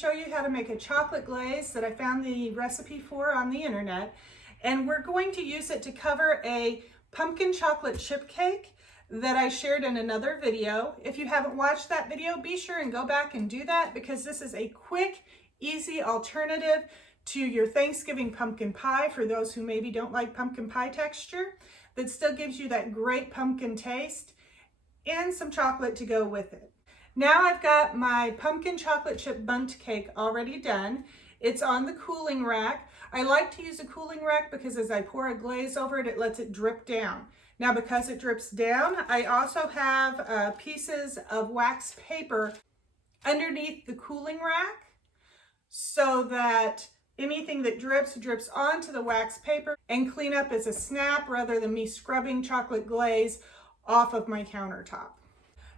show you how to make a chocolate glaze that I found the recipe for on the internet. And we're going to use it to cover a pumpkin chocolate chip cake that I shared in another video. If you haven't watched that video, be sure and go back and do that, because this is a quick, easy alternative to your Thanksgiving pumpkin pie for those who maybe don't like pumpkin pie texture, that still gives you that great pumpkin taste and some chocolate to go with it. Now I've got my pumpkin chocolate chip bundt cake already done. It's on the cooling rack. I like to use a cooling rack because as I pour a glaze over it, it lets it drip down. Now because it drips down, I also have pieces of wax paper underneath the cooling rack so that anything that drips onto the wax paper and clean up as a snap rather than me scrubbing chocolate glaze off of my countertop.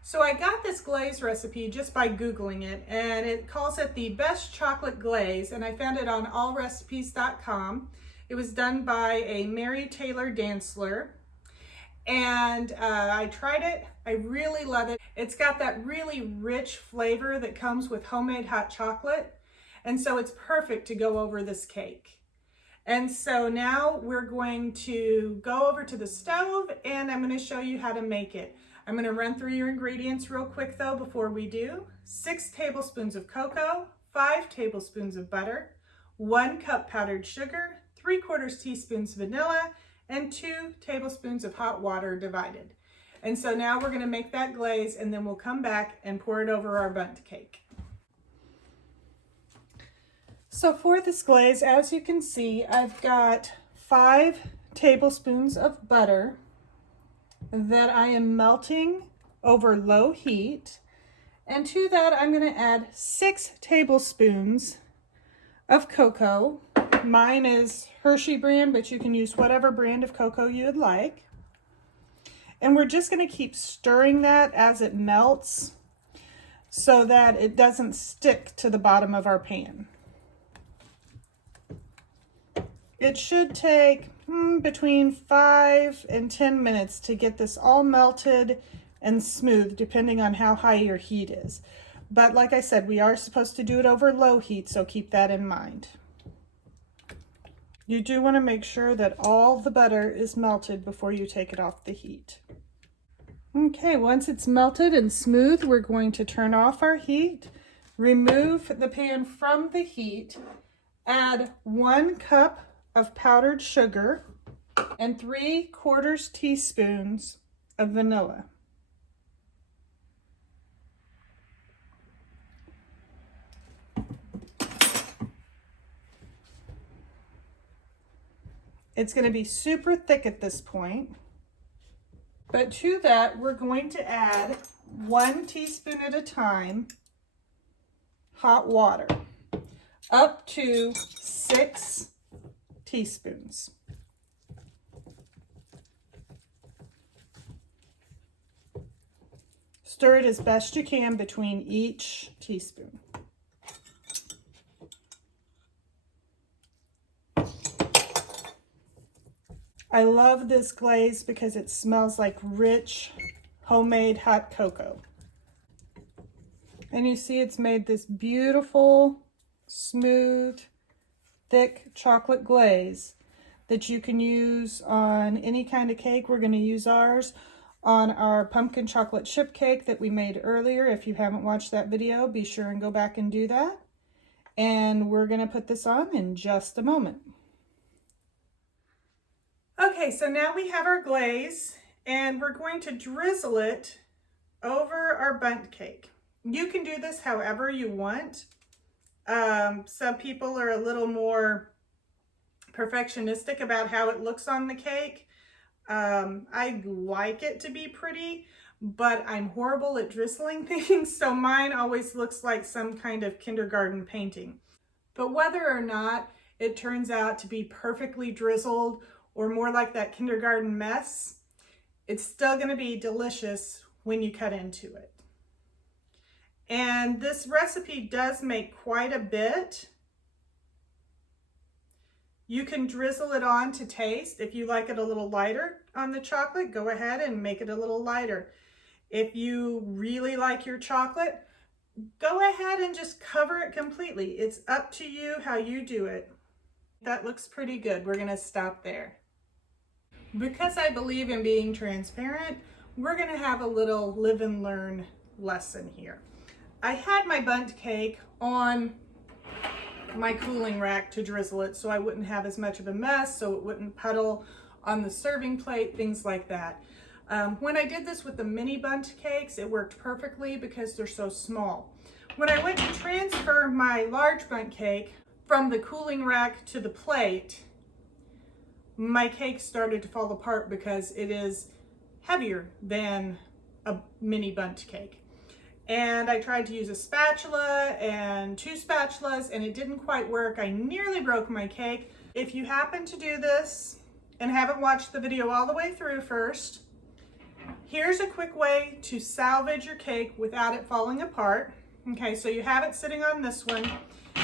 So I got this glaze recipe just by Googling it, and it calls it the best chocolate glaze, and I found it on allrecipes.com. It was done by a Mary Taylor Dantzler, and I tried it. I really love it. It's got that really rich flavor that comes with homemade hot chocolate, and so it's perfect to go over this cake. And so now we're going to go over to the stove and I'm going to show you how to make it. I'm going to run through your ingredients real quick though before we do. 6 tablespoons of cocoa, 5 tablespoons of butter, 1 cup powdered sugar, 3/4 teaspoons vanilla, and 2 tablespoons of hot water divided. And so now we're going to make that glaze, and then we'll come back and pour it over our bundt cake. So for this glaze, as you can see, I've got 5 tablespoons of butter that I am melting over low heat. And to that, I'm going to add 6 tablespoons of cocoa. Mine is Hershey brand, but you can use whatever brand of cocoa you would like. And we're just going to keep stirring that as it melts so that it doesn't stick to the bottom of our pan. It should take between 5 and 10 minutes to get this all melted and smooth, depending on how high your heat is. But like I said, we are supposed to do it over low heat, so keep that in mind. You do want to make sure that all the butter is melted before you take it off the heat. Okay, once it's melted and smooth, we're going to turn off our heat, remove the pan from the heat, add 1 cup of powdered sugar and 3/4 teaspoons of vanilla. It's going to be super thick at this point, but to that we're going to add 1 teaspoon at a time hot water, up to 6 teaspoons. Stir it as best you can between each teaspoon. I love this glaze because it smells like rich homemade hot cocoa. And you see it's made this beautiful, smooth, thick chocolate glaze that you can use on any kind of cake. We're going to use ours on our pumpkin chocolate chip cake that we made earlier. If you haven't watched that video, be sure and go back and do that. And we're going to put this on in just a moment. Okay, so now we have our glaze and we're going to drizzle it over our bundt cake. You can do this however you want. Some people are a little more perfectionistic about how it looks on the cake. I like it to be pretty, but I'm horrible at drizzling things, so mine always looks like some kind of kindergarten painting. But whether or not it turns out to be perfectly drizzled or more like that kindergarten mess, it's still going to be delicious when you cut into it. And this recipe does make quite a bit. You can drizzle it on to taste. If you like it a little lighter on the chocolate, go ahead and make it a little lighter. If you really like your chocolate, go ahead and just cover it completely. It's up to you how you do it. That looks pretty good. We're gonna stop there. Because I believe in being transparent, we're gonna have a little live and learn lesson here. I had my bundt cake on my cooling rack to drizzle it so I wouldn't have as much of a mess, so it wouldn't puddle on the serving plate, things like that. When I did this with the mini bundt cakes, it worked perfectly because they're so small. When I went to transfer my large bundt cake from the cooling rack to the plate, my cake started to fall apart because it is heavier than a mini bundt cake. And I tried to use a spatula and 2 spatulas and it didn't quite work. I nearly broke my cake. If you happen to do this and haven't watched the video all the way through first, here's a quick way to salvage your cake without it falling apart. Okay, so you have it sitting on this one.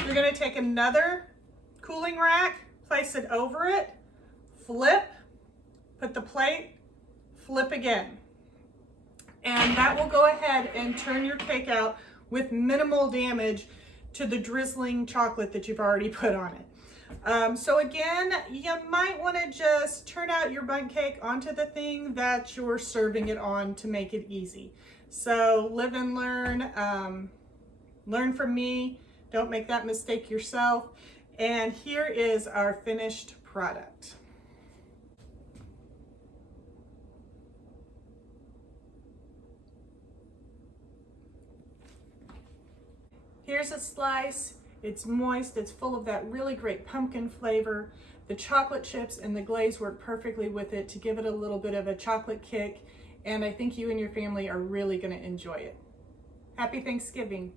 You're gonna take another cooling rack, place it over it, flip, put the plate, flip again. And that will go ahead and turn your cake out with minimal damage to the drizzling chocolate that you've already put on it. So again, you might want to just turn out your bundt cake onto the thing that you're serving it on to make it easy. So live and learn, learn from me, don't make that mistake yourself. And here is our finished product. Here's a slice. It's moist, it's full of that really great pumpkin flavor. The chocolate chips and the glaze work perfectly with it to give it a little bit of a chocolate kick, and I think you and your family are really gonna enjoy it. Happy Thanksgiving.